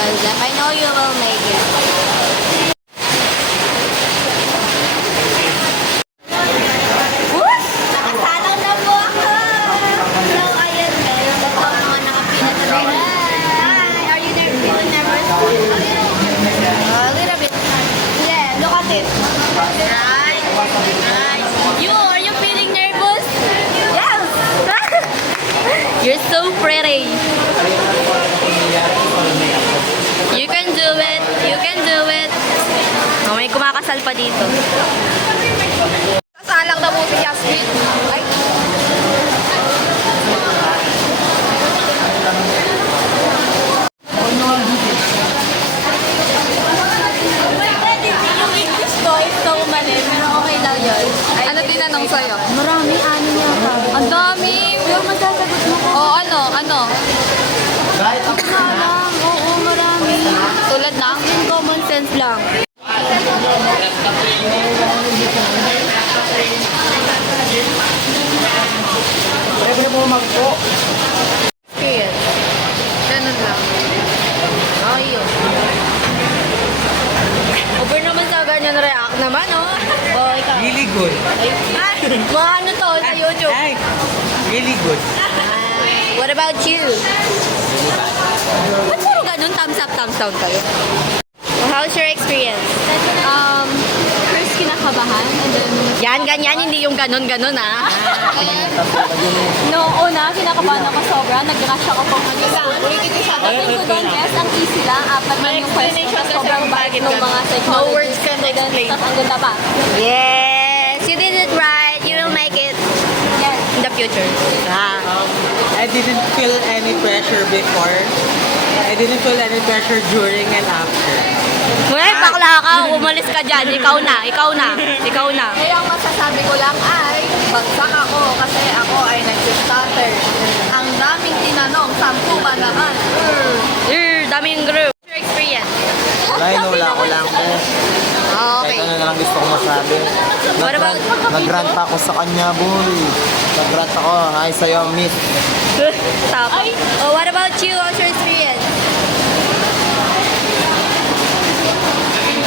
Joseph. I know you will make it. Nakasalang na po ako! So, ayun, meron na po mga nakapila sa rin. Hi! Are you feeling nervous? A little bit. Yeah, look at it. Right? Nice. Are you feeling nervous? Yes! You're so pretty. You can do it. You can do it. Oh, may kumakasal pa dito. Kasalang na po si Yasmin. Ay. Yung English ko is so mali, pero okay lang yun. Ano tinanong sa'yo? Marami, ano niya ka? Ang dami. Pero masasagot mo ko. Oh, ano? Ako na lang. Oo, marami. Tulad na? Yung common sense lang. Pwede mo magpo. Experience. Ganun lang. Ayun. Over naman sa ganyan react naman, oh. Oh, ikaw. Really good. Ay, mga ano to sa YouTube. Ay, really good. What about you? Ba't puro ganun? Thumbs up, thumbs down kayo? How's your experience? First kinakabahan and then Yan, ganyan. Hindi yung ganun-ganun, ah. noong una, kinakabahan ako sobra. Nag-rush ako pang Pagdating ko doon, yes, ang easy lang. Apat lang yung question. Tapos sobrang bagit ng mga psychologists. No words can explain. Tapos ang ganda pa. Yes! You did it right. You will make it Yes. in the future. Ah. I didn't feel any pressure before. I didn't feel any pressure during and after. Well, bakla ka. Umalis ka dyan. Ikaw na. Ikaw na. Ikaw na. Kaya ang masasabi ko lang ay, bagsak ako kasi ako ay nag-starter. Ang daming tinanong, 10 ba naman? Daming group. Your experience. Wala ko lang. Okay. Kahit ano na lang gusto kong masabi. What about- Nag-rant pa ako sa kanya, boy. Nag-rant ako. Hi sa'yo, meet. Stop. Oh, what about you? How's your experience?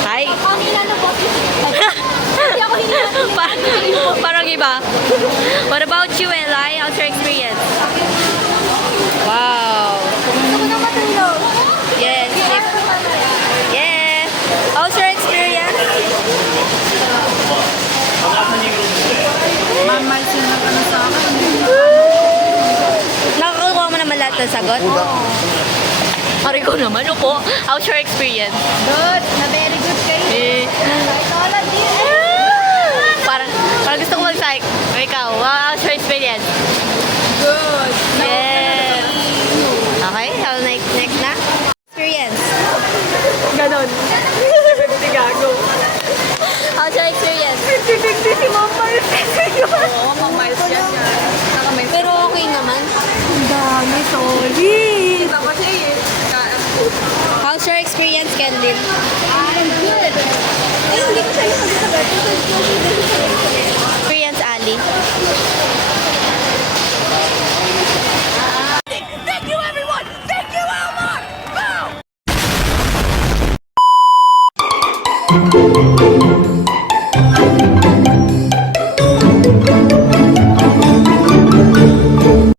Hi. Ang hina na po. Hindi ako hina. Parang iba. What about you, Eli? How's your experience? Wow. Gusto ko na matulog. Yes. Sleep. Yeah. How's your experience? Mamalsin na ka na sa akin. Nakakuha mo naman lahat ng sagot? Pari ko naman, upo. How's your experience? Good. Na very good kayo. Psychology. Parang gusto ko mag-psych. Ikaw, how's your experience? Good. Yes. Okay, how next na? Experience. Ganon. Gago. How's your experience? Si Ma'am Miles. Oo, Ma'am Miles yan. Pero okay naman. Ang dami, solid. Kita kasi eh. How's your experience, Kendall? I'm good. Ay, hindi ko sa'yo magsasagot. Experience, Ali? Thank you, everyone! Thank you, Elmar! Boom!